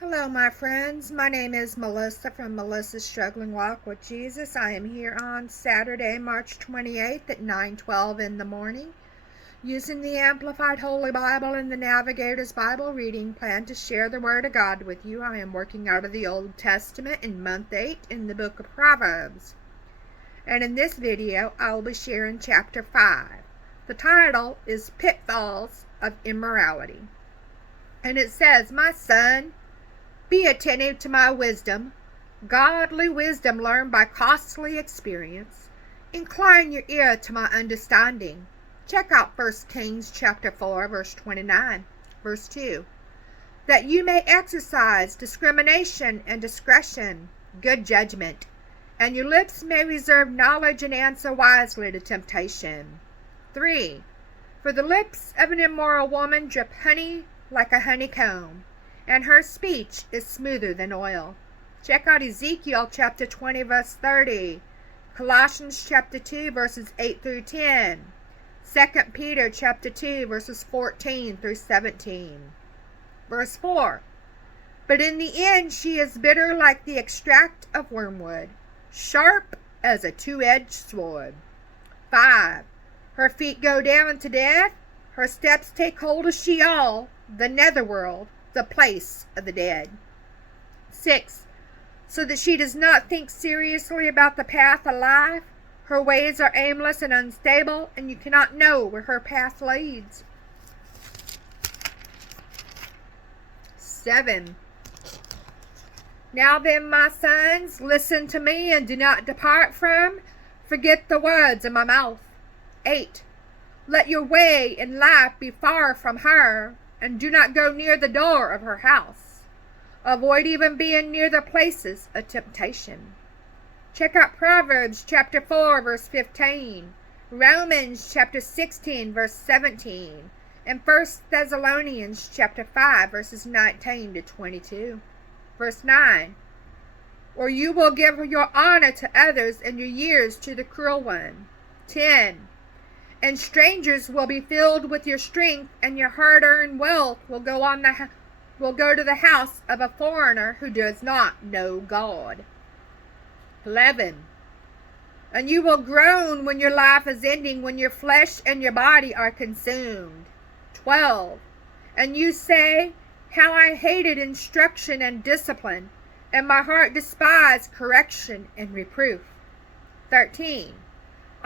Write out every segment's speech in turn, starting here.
Hello, my friends. My name is Melissa from Melissa's Struggling Walk with Jesus. I am here on Saturday, March 28th at 9:12 in the morning, using the Amplified Holy Bible and the Navigator's Bible reading plan to share the Word of God with you. I am working out of the Old Testament in month 8 in the book of Proverbs. And in this video, I will be sharing chapter 5. The title is Pitfalls of Immorality. And it says, "My son, be attentive to my wisdom, godly wisdom learned by costly experience. Incline your ear to my understanding." Check out 1 Kings chapter 4, verse 29, verse 2. "That you may exercise discrimination and discretion, good judgment, and your lips may reserve knowledge and answer wisely to temptation." 3. "For the lips of an immoral woman drip honey like a honeycomb, and her speech is smoother than oil." Check out Ezekiel chapter 20, verse 30, Colossians chapter 2, verses 8 through 10, 2 Peter chapter 2, verses 14 through 17. Verse 4, "But in the end she is bitter like the extract of wormwood, sharp as a two-edged sword." 5. "Her feet go down to death, her steps take hold of Sheol, the netherworld, the place of the dead." 6. "So that she does not think seriously about the path of life. Her ways are aimless and unstable, and you cannot know where her path leads." 7. "Now then, my sons, listen to me and do not forget the words of my mouth." 8. "Let your way in life be far from her, and do not go near the door of her house. Avoid even being near the places of temptation." Check out Proverbs chapter 4, verse 15, Romans chapter 16, verse 17, and 1 Thessalonians chapter 5, verses 19 to 22. Verse 9, "Or you will give your honor to others and your years to the cruel one." 10. "And strangers will be filled with your strength, and your hard-earned wealth will go to the house of a foreigner who does not know God." 11. "And you will groan when your life is ending, when your flesh and your body are consumed." 12. "And you say, how I hated instruction and discipline, and my heart despised correction and reproof." 13.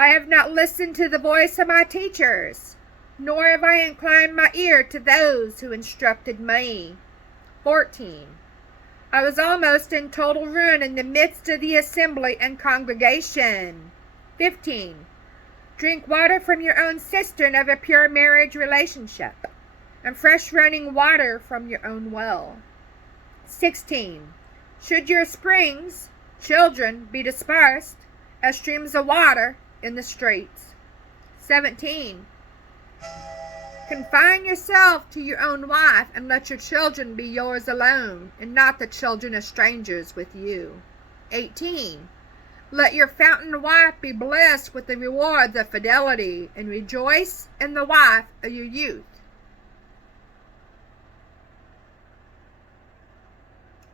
"I have not listened to the voice of my teachers, nor have I inclined my ear to those who instructed me." 14. "I was almost in total ruin in the midst of the assembly and congregation." 15. "Drink water from your own cistern of a pure marriage relationship, and fresh running water from your own well." 16. "Should your springs, children, be dispersed as streams of water in the streets." 17. "Confine yourself to your own wife, and let your children be yours alone, and not the children of strangers with you." 18. "Let your fountain wife be blessed with the rewards of fidelity, and rejoice in the wife of your youth."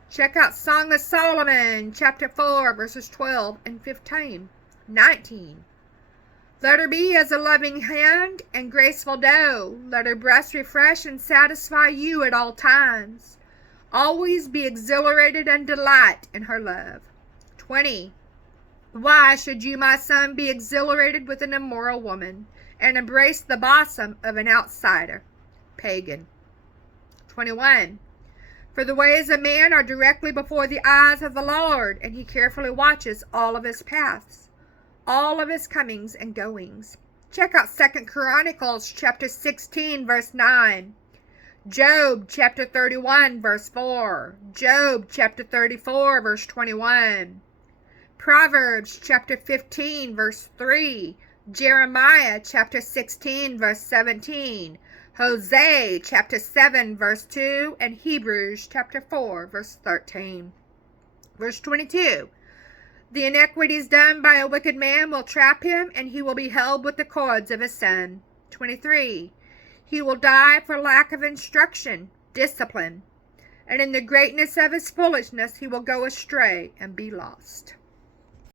Check out Song of Solomon, chapter 4, verses 12 and 15. 19. "Let her be as a loving hand and graceful doe. Let her breast refresh and satisfy you at all times. Always be exhilarated and delight in her love." 20. "Why should you, my son, be exhilarated with an immoral woman, and embrace the bosom of an outsider, pagan?" 21. "For the ways of man are directly before the eyes of the Lord, and he carefully watches all of his paths, all of his comings and goings." Check out 2 Chronicles chapter 16, verse 9, Job chapter 31, verse 4, Job chapter 34, verse 21, Proverbs chapter 15, verse 3, Jeremiah chapter 16, verse 17, Hosea chapter 7, verse 2, and Hebrews chapter 4, verse 13. Verse 22. "The iniquities done by a wicked man will trap him, and he will be held with the cords of his son." 23. "He will die for lack of instruction, discipline. and in the greatness of his foolishness he will go astray and be lost.